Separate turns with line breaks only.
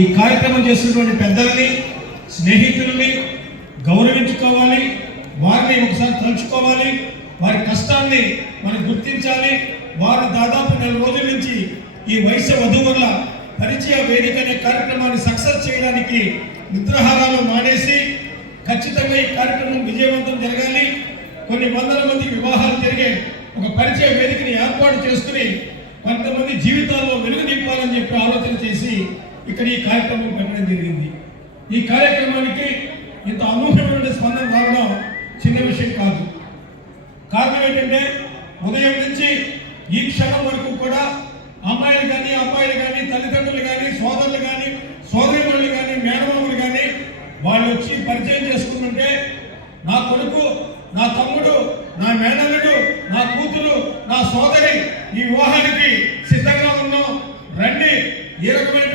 ఈ కార్యక్రమం చేస్తున్నటువంటి పెద్దల్ని స్నేహితుల్ని గౌరవించుకోవాలి వారిని ఒకసారి తలుచుకోవాలి వారి కష్టాన్ని మనం గుర్తించాలి. వారు దాదాపు నెల రోజుల నుంచి ఈ వయస్సు వధువుల పరిచయ వేదిక అనే కార్యక్రమాన్ని సక్సెస్ చేయడానికి నిద్రాహారాలు మానేసి ఖచ్చితంగా ఈ కార్యక్రమం విజయవంతం జరగాలి. కొన్ని వందల మంది వివాహాలు జరిగే ఒక పరిచయ వేదికని ఏర్పాటు చేసుకుని కొంతమంది జీవితాల్లో ఇక్కడ ఈ కార్యక్రమం పెట్టడం జరిగింది. ఈ కార్యక్రమానికి ఇంత అనూహ్యమైన స్పందన రావడం చిన్న విషయం కాదు. కారణం ఏంటంటే ఉదయం నుంచి ఈ క్షణం వరకు కూడా అమ్మాయిలు కానీ అబ్బాయిలు కానీ తల్లిదండ్రులు కానీ సోదరులు కానీ సోదరిమణులు కానీ మేనమామలు కానీ వాళ్ళు వచ్చి పరిచయం చేసుకుంటుంటే నా కొడుకు నా తమ్ముడు నా మేనల్లుడు నా కూతురు నా సోదరి ఈ వివాహానికి సిద్ధంగా ఉన్నాం. రండి ఏరోక్మెంట్